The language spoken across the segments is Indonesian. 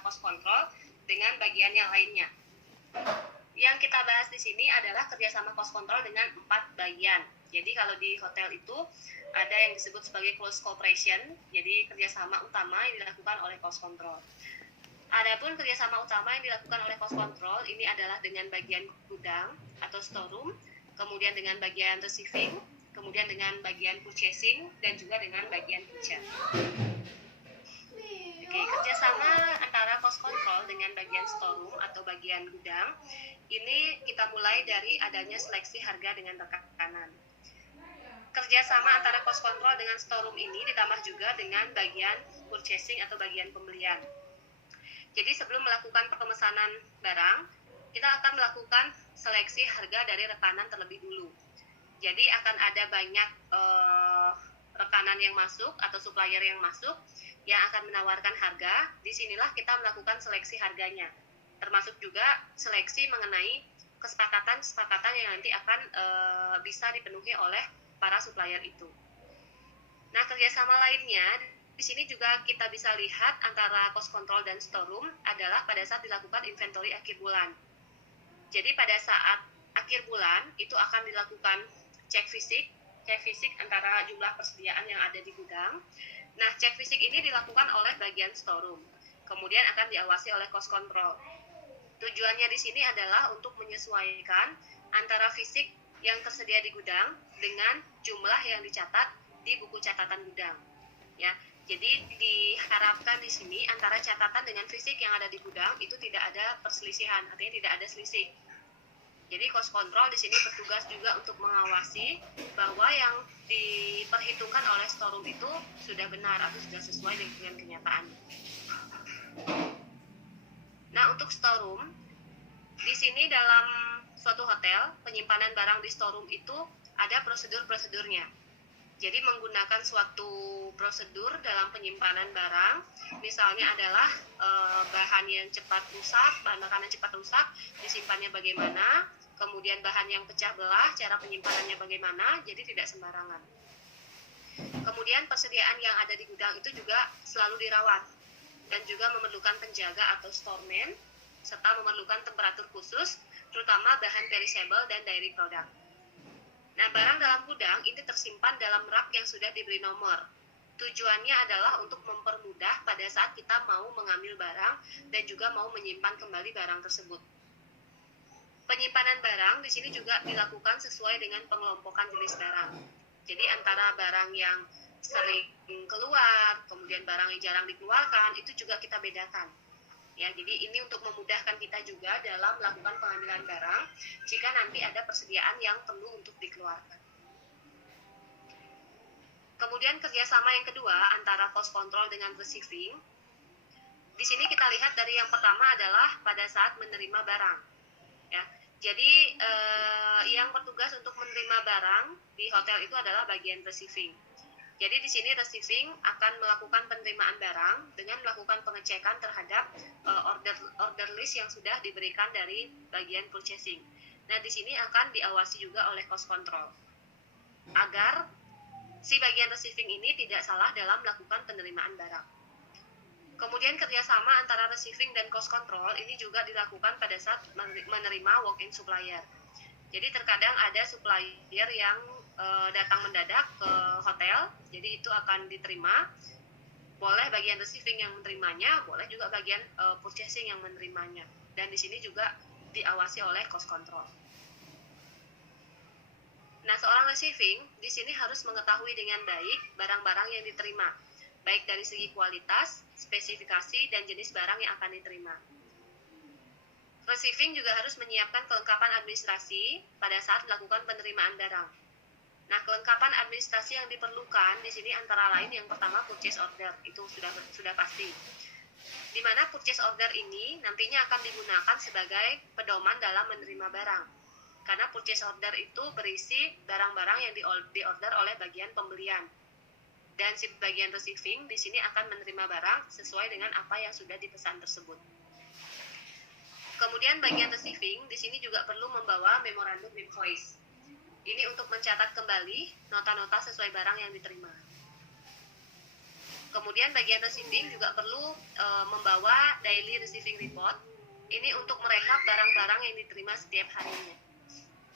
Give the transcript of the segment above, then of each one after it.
antara cost control dengan bagian yang lainnya. Yang kita bahas di sini adalah kerjasama cost control dengan 4 bagian. Jadi kalau di hotel itu ada yang disebut sebagai close cooperation, jadi kerjasama utama yang dilakukan oleh cost control. Adapun kerjasama utama yang dilakukan oleh cost control ini adalah dengan bagian gudang atau storeroom, kemudian dengan bagian receiving, kemudian dengan bagian purchasing, dan juga dengan bagian kitchen. Oke, kerjasama antara cost control dengan bagian storeroom atau bagian gudang, ini kita mulai dari adanya seleksi harga dengan rekanan. Kerjasama antara cost control dengan storeroom ini ditambah juga dengan bagian purchasing atau bagian pembelian. Jadi sebelum melakukan pemesanan barang, kita akan melakukan seleksi harga dari rekanan terlebih dulu. Jadi akan ada banyak rekanan yang masuk atau supplier yang masuk yang akan menawarkan harga. Disinilah kita melakukan seleksi harganya, termasuk juga seleksi mengenai kesepakatan yang nanti akan bisa dipenuhi oleh para supplier itu. Nah, kerjasama lainnya di sini juga kita bisa lihat antara cost control dan storeroom adalah pada saat dilakukan inventory akhir bulan. Jadi pada saat akhir bulan itu akan dilakukan cek fisik antara jumlah persediaan yang ada di gudang. Nah, cek fisik ini dilakukan oleh bagian storeroom, kemudian akan diawasi oleh cost control. Tujuannya di sini adalah untuk menyesuaikan antara fisik yang tersedia di gudang dengan jumlah yang dicatat di buku catatan gudang. Ya, jadi diharapkan di sini antara catatan dengan fisik yang ada di gudang itu tidak ada perselisihan, artinya tidak ada selisih. Jadi cost control di sini bertugas juga untuk mengawasi bahwa yang diperhitungkan oleh storeroom itu sudah benar atau sudah sesuai dengan kenyataan. Nah, untuk storeroom di sini dalam suatu hotel, penyimpanan barang di storeroom itu ada prosedur-prosedurnya. Jadi menggunakan suatu prosedur dalam penyimpanan barang, misalnya adalah bahan yang cepat rusak, bahan makanan cepat rusak, disimpannya bagaimana, kemudian bahan yang pecah belah, cara penyimpanannya bagaimana, jadi tidak sembarangan. Kemudian persediaan yang ada di gudang itu juga selalu dirawat, dan juga memerlukan penjaga atau storeman, serta memerlukan temperatur khusus, terutama bahan perishable dan dairy product. Nah, barang dalam gudang ini tersimpan dalam rak yang sudah diberi nomor. Tujuannya adalah untuk mempermudah pada saat kita mau mengambil barang dan juga mau menyimpan kembali barang tersebut. Penyimpanan barang di sini juga dilakukan sesuai dengan pengelompokan jenis barang. Jadi antara barang yang sering keluar, kemudian barang yang jarang dikeluarkan, itu juga kita bedakan. Ya, jadi ini untuk memudahkan kita juga dalam melakukan pengambilan barang jika nanti ada persediaan yang perlu untuk dikeluarkan. Kemudian kerjasama yang kedua antara cost control dengan receiving. Di sini kita lihat dari yang pertama adalah pada saat menerima barang. Ya, jadi yang bertugas untuk menerima barang di hotel itu adalah bagian receiving. Jadi di sini receiving akan melakukan penerimaan barang dengan melakukan pengecekan terhadap order list yang sudah diberikan dari bagian purchasing. Nah, di sini akan diawasi juga oleh cost control agar si bagian receiving ini tidak salah dalam melakukan penerimaan barang. Kemudian kerjasama antara receiving dan cost control ini juga dilakukan pada saat menerima walk-in supplier. Jadi terkadang ada supplier yang datang mendadak ke hotel, jadi itu akan diterima. Boleh bagian receiving yang menerimanya, boleh juga bagian purchasing yang menerimanya. Dan di sini juga diawasi oleh cost control. Nah, seorang receiving di sini harus mengetahui dengan baik barang-barang yang diterima, baik dari segi kualitas, spesifikasi, dan jenis barang yang akan diterima. Receiving juga harus menyiapkan kelengkapan administrasi pada saat melakukan penerimaan barang. Nah, kelengkapan administrasi yang diperlukan di sini antara lain yang pertama purchase order, itu sudah pasti. Di mana purchase order ini nantinya akan digunakan sebagai pedoman dalam menerima barang. Karena purchase order itu berisi barang-barang yang diorder oleh bagian pembelian. Dan si bagian receiving di sini akan menerima barang sesuai dengan apa yang sudah dipesan tersebut. Kemudian bagian receiving di sini juga perlu membawa memorandum invoice. Ini untuk mencatat kembali nota-nota sesuai barang yang diterima. Kemudian bagian receiving juga perlu membawa daily receiving report. Ini untuk merekap barang-barang yang diterima setiap harinya.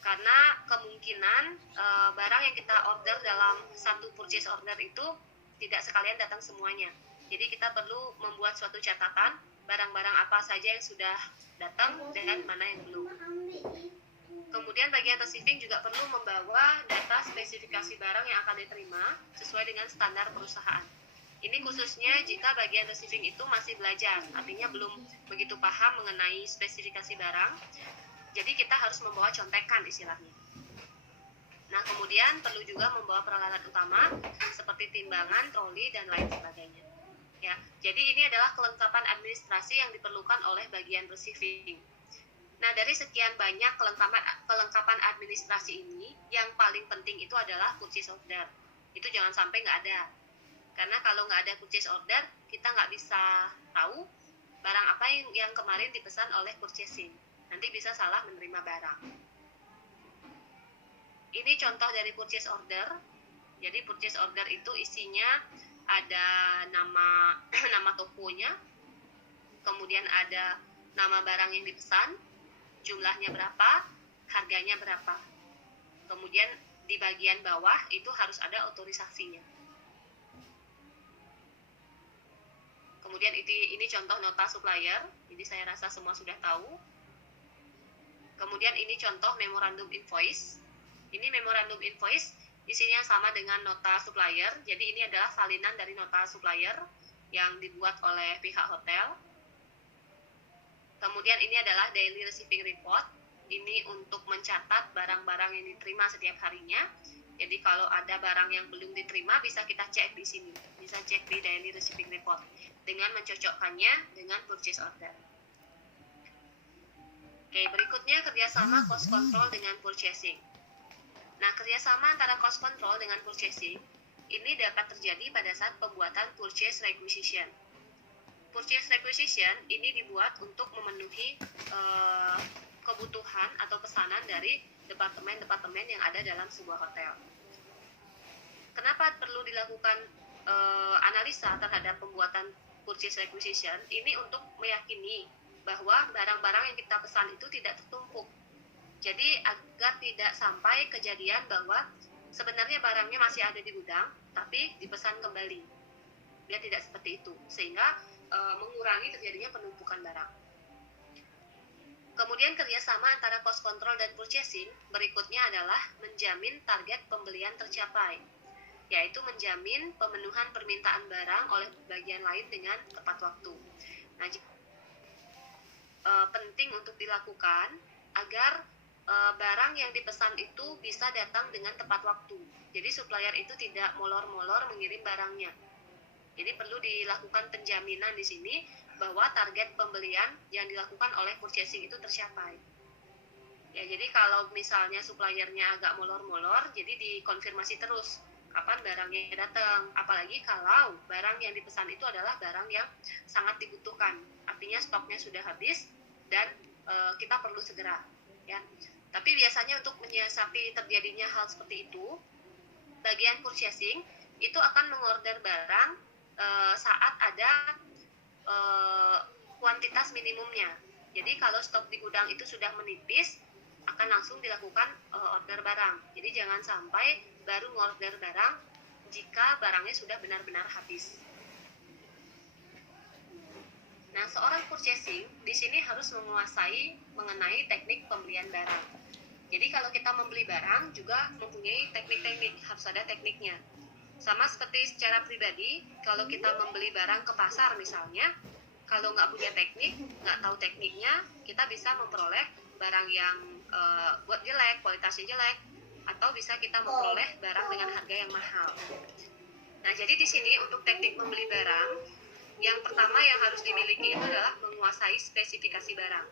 Karena kemungkinan barang yang kita order dalam satu purchase order itu tidak sekalian datang semuanya. Jadi kita perlu membuat suatu catatan barang-barang apa saja yang sudah datang dan mana yang belum. Kemudian bagian receiving juga perlu membawa data spesifikasi barang yang akan diterima sesuai dengan standar perusahaan. Ini khususnya jika bagian receiving itu masih belajar, artinya belum begitu paham mengenai spesifikasi barang, jadi kita harus membawa contekan istilahnya. Nah, kemudian perlu juga membawa peralatan utama seperti timbangan, troli, dan lain sebagainya. Ya, jadi ini adalah kelengkapan administrasi yang diperlukan oleh bagian receiving. Nah, dari sekian banyak kelengkapan administrasi ini, yang paling penting itu adalah purchase order. Itu jangan sampai nggak ada. Karena kalau nggak ada purchase order, kita nggak bisa tahu barang apa yang kemarin dipesan oleh purchasing. Nanti bisa salah menerima barang. Ini contoh dari purchase order. Jadi purchase order itu isinya ada nama tokonya, kemudian ada nama barang yang dipesan, jumlahnya berapa, harganya berapa. Kemudian di bagian bawah itu harus ada otorisasinya. Kemudian ini contoh nota supplier, jadi saya rasa semua sudah tahu. Kemudian ini contoh memorandum invoice. Ini memorandum invoice isinya sama dengan nota supplier, jadi ini adalah salinan dari nota supplier yang dibuat oleh pihak hotel. Kemudian ini adalah daily receiving report, ini untuk mencatat barang-barang yang diterima setiap harinya. Jadi kalau ada barang yang belum diterima bisa kita cek di sini, bisa cek di daily receiving report dengan mencocokkannya dengan purchase order. Oke, berikutnya kerjasama cost control dengan purchasing. Nah, kerjasama antara cost control dengan purchasing ini dapat terjadi pada saat pembuatan purchase requisition. Purchase requisition ini dibuat untuk memenuhi kebutuhan atau pesanan dari departemen-departemen yang ada dalam sebuah hotel. Kenapa perlu dilakukan analisa terhadap pembuatan purchase requisition? Ini untuk meyakini bahwa barang-barang yang kita pesan itu tidak tertumpuk. Jadi agar tidak sampai kejadian bahwa sebenarnya barangnya masih ada di gudang, tapi dipesan kembali. Biar tidak seperti itu, sehingga mengurangi terjadinya penumpukan barang. Kemudian kerjasama antara cost control dan purchasing berikutnya adalah menjamin target pembelian tercapai, yaitu menjamin pemenuhan permintaan barang oleh bagian lain dengan tepat waktu. Nah, penting untuk dilakukan agar barang yang dipesan itu bisa datang dengan tepat waktu. Jadi supplier itu tidak molor-molor mengirim barangnya. Jadi perlu dilakukan penjaminan di sini bahwa target pembelian yang dilakukan oleh purchasing itu tercapai. Ya, jadi kalau misalnya suppliernya agak molor-molor, jadi dikonfirmasi terus kapan barangnya datang. Apalagi kalau barang yang dipesan itu adalah barang yang sangat dibutuhkan, artinya stoknya sudah habis dan kita perlu segera. Ya. Tapi biasanya untuk menyiasati terjadinya hal seperti itu, bagian purchasing itu akan mengorder barang saat ada kuantitas minimumnya. Jadi kalau stok di gudang itu sudah menipis, akan langsung dilakukan order barang. Jadi jangan sampai baru order barang jika barangnya sudah benar-benar habis. Nah, seorang purchasing di sini harus menguasai mengenai teknik pembelian barang. Jadi kalau kita membeli barang juga mempunyai teknik-teknik, harus ada tekniknya. Sama seperti secara pribadi, kalau kita membeli barang ke pasar misalnya, kalau nggak punya teknik, nggak tahu tekniknya, kita bisa memperoleh barang yang buat jelek, kualitasnya jelek, atau bisa kita memperoleh barang dengan harga yang mahal. Nah, jadi di sini untuk teknik membeli barang, yang pertama yang harus dimiliki itu adalah menguasai spesifikasi barang.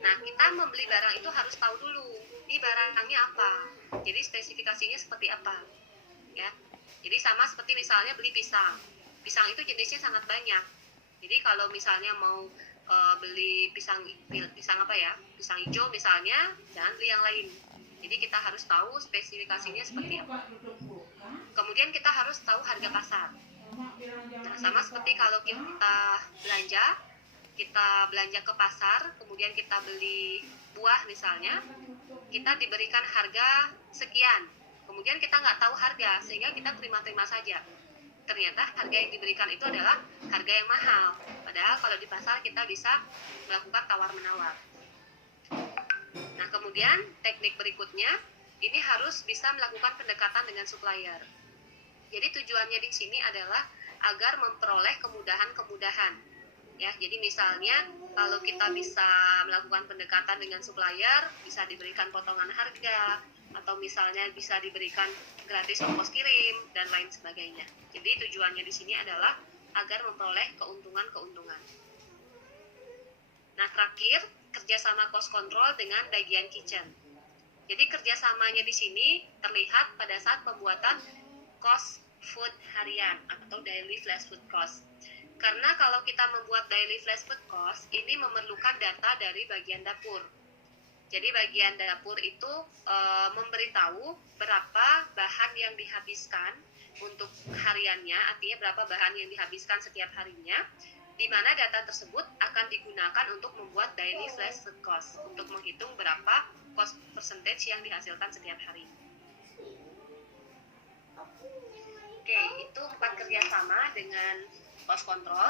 Nah, kita membeli barang itu harus tahu dulu, ini barangnya apa, jadi spesifikasinya seperti apa. Ya, jadi sama seperti misalnya beli pisang itu jenisnya sangat banyak. Jadi kalau misalnya mau beli pisang apa ya, pisang hijau misalnya, jangan beli yang lain. Jadi kita harus tahu spesifikasinya seperti apa. Kemudian kita harus tahu harga pasar. Nah, sama seperti kalau kita belanja ke pasar, kemudian kita beli buah misalnya, kita diberikan harga sekian, kemudian kita nggak tahu harga, sehingga kita terima-terima saja. Ternyata harga yang diberikan itu adalah harga yang mahal, padahal kalau di pasar kita bisa melakukan tawar-menawar. Nah, kemudian teknik berikutnya, ini harus bisa melakukan pendekatan dengan supplier. Jadi tujuannya di sini adalah agar memperoleh kemudahan-kemudahan. Ya, jadi misalnya kalau kita bisa melakukan pendekatan dengan supplier, bisa diberikan potongan harga, atau misalnya bisa diberikan gratis ongkos kirim, dan lain sebagainya. Jadi tujuannya di sini adalah agar memperoleh keuntungan-keuntungan. Nah, terakhir, kerjasama cost control dengan bagian kitchen. Jadi kerjasamanya di sini terlihat pada saat pembuatan cost food harian atau daily flash food cost. Karena kalau kita membuat daily flash food cost, ini memerlukan data dari bagian dapur. Jadi bagian dapur itu memberitahu berapa bahan yang dihabiskan untuk hariannya, artinya berapa bahan yang dihabiskan setiap harinya, di mana data tersebut akan digunakan untuk membuat daily flash food cost, untuk menghitung berapa cost percentage yang dihasilkan setiap hari. Oke, itu 4 kerjasama dengan cost control.